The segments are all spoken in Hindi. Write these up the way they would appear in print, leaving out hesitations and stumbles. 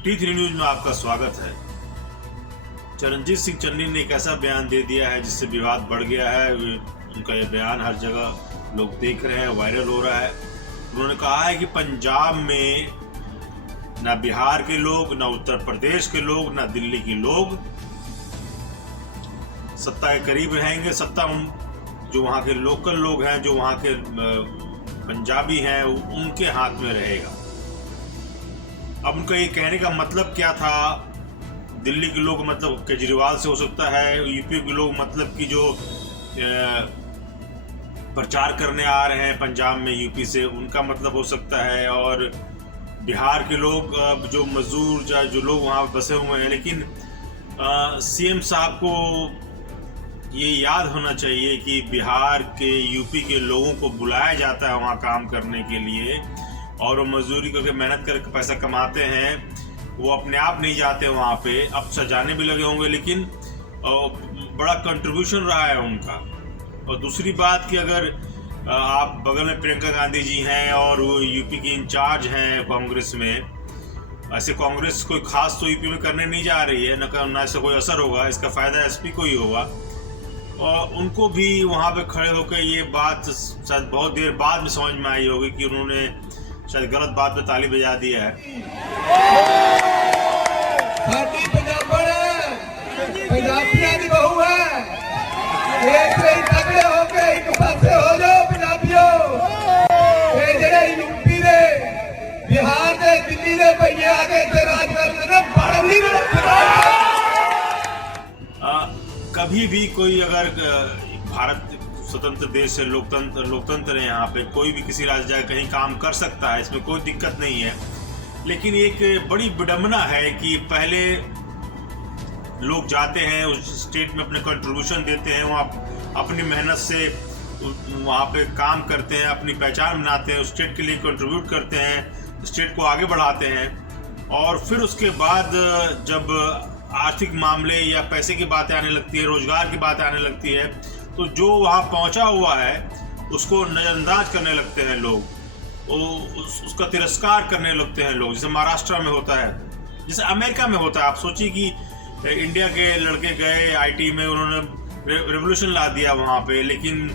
T3 न्यूज में आपका स्वागत है। चरणजीत सिंह चन्नी ने एक ऐसा बयान दे दिया है जिससे विवाद बढ़ गया है। उनका यह बयान हर जगह लोग देख रहे हैं, वायरल हो रहा है। उन्होंने कहा है कि पंजाब में ना बिहार के लोग, ना उत्तर प्रदेश के लोग, ना दिल्ली के लोग सत्ता के करीब रहेंगे। सत्ता जो वहाँ के लोकल लोग हैं, जो वहाँ के पंजाबी हैं, उनके हाथ में रहेगा। अब उनका ये कहने का मतलब क्या था? दिल्ली के लोग मतलब केजरीवाल से हो सकता है, यूपी के लोग मतलब कि जो प्रचार करने आ रहे हैं पंजाब में यूपी से, उनका मतलब हो सकता है, और बिहार के लोग जो मजदूर जो लोग वहाँ बसे हुए हैं। लेकिन सीएम साहब को ये याद होना चाहिए कि बिहार के, यूपी के लोगों को बुलाया जाता है वहाँ काम करने के लिए, और वो मजदूरी करके मेहनत करके पैसा कमाते हैं। वो अपने आप नहीं जाते वहाँ पे। अब सजाने भी लगे होंगे, लेकिन बड़ा कंट्रीब्यूशन रहा है उनका। और दूसरी बात कि अगर आप बगल में प्रियंका गांधी जी हैं और वो यूपी की इंचार्ज हैं कांग्रेस में, ऐसे कांग्रेस कोई खास तो यूपी में करने नहीं जा रही है, ना इससे कोई असर होगा। इसका फायदा एसपी को ही होगा। और उनको भी वहाँ पे खड़े होकर ये बात शायद बहुत देर बाद में समझ में आई होगी कि उन्होंने शायद गलत बात पे ताली बजा दिया है। पंजाबियों की बहू है, एक से ही तगड़े होके एक पासे हो जाओ पंजाबियों। ये जेड़े यूपी दे, बिहार दे, दिल्ली दे भैये आगे से राज करते ना, बड़ नहीं कभी भी कोई अगर भारत स्वतंत्र देश है, लोकतंत्र है, यहाँ पे कोई भी किसी राज्य जाए कहीं काम कर सकता है, इसमें कोई दिक्कत नहीं है। लेकिन एक बड़ी विडंबना है कि पहले लोग जाते हैं उस स्टेट में, अपने कंट्रीब्यूशन देते हैं, वहाँ अपनी मेहनत से वहाँ पे काम करते हैं, अपनी पहचान बनाते हैं, उस स्टेट के लिए कंट्रीब्यूट करते हैं, स्टेट को आगे बढ़ाते हैं। और फिर उसके बाद जब आर्थिक मामले या पैसे की बातें आने लगती है, रोजगार की बातें आने लगती है, तो जो वहाँ पहुँचा हुआ है उसको नज़रअंदाज करने लगते हैं लोग, उसका तिरस्कार करने लगते हैं लोग। जैसे महाराष्ट्र में होता है, जैसे अमेरिका में होता है। आप सोचिए कि इंडिया के लड़के गए आईटी में, उन्होंने रेवोल्यूशन ला दिया वहाँ पे, लेकिन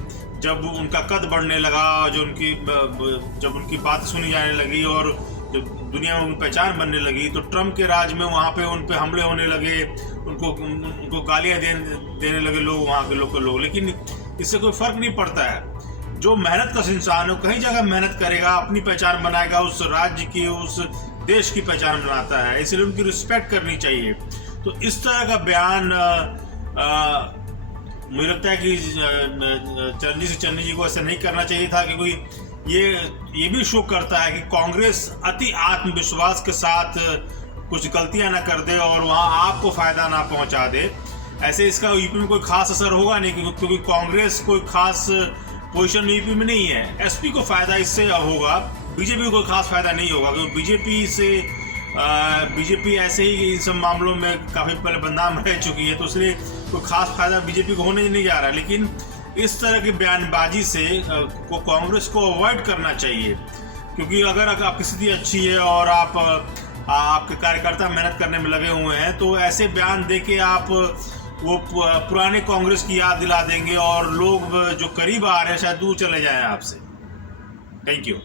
जब उनका कद बढ़ने लगा, जब उनकी बात सुनी जाने लगी और जब दुनिया में उनकी पहचान बनने लगी, तो ट्रम्प के राज में वहाँ पे उन पे हमले होने लगे, उनको गालियाँ देने लगे लोग, वहाँ के लोकल लोग। लेकिन इससे कोई फर्क नहीं पड़ता है। जो मेहनत का इंसान है, कहीं जगह मेहनत करेगा, अपनी पहचान बनाएगा, उस राज्य की, उस देश की पहचान बनाता है, इसलिए उनकी रिस्पेक्ट करनी चाहिए। तो इस तरह का बयान मुझे लगता है कि चरणजीत सिंह चन्नी जी को ऐसा नहीं करना चाहिए था, क्योंकि ये भी शो करता है कि कांग्रेस अति आत्मविश्वास के साथ कुछ गलतियां ना कर दे और वहां आपको फायदा ना पहुंचा दे। ऐसे इसका यूपी में कोई खास असर होगा नहीं, क्योंकि कांग्रेस कोई खास पोजीशन यूपी में नहीं है। एसपी को फायदा इससे होगा, बीजेपी को कोई खास फायदा नहीं होगा, क्योंकि बीजेपी ऐसे ही इन सब मामलों में काफी पहले बदनाम रह चुकी है, तो इसलिए कोई खास फायदा बीजेपी को होने नहीं जा रहा। लेकिन इस तरह की बयानबाजी से कांग्रेस को अवॉइड करना चाहिए, क्योंकि अगर आपकी स्थिति अच्छी है और आपके कार्यकर्ता मेहनत करने में लगे हुए हैं, तो ऐसे बयान दे के आप वो पुराने कांग्रेस की याद दिला देंगे और लोग जो करीब आ रहे हैं शायद दूर चले जाएं आपसे। Thank you.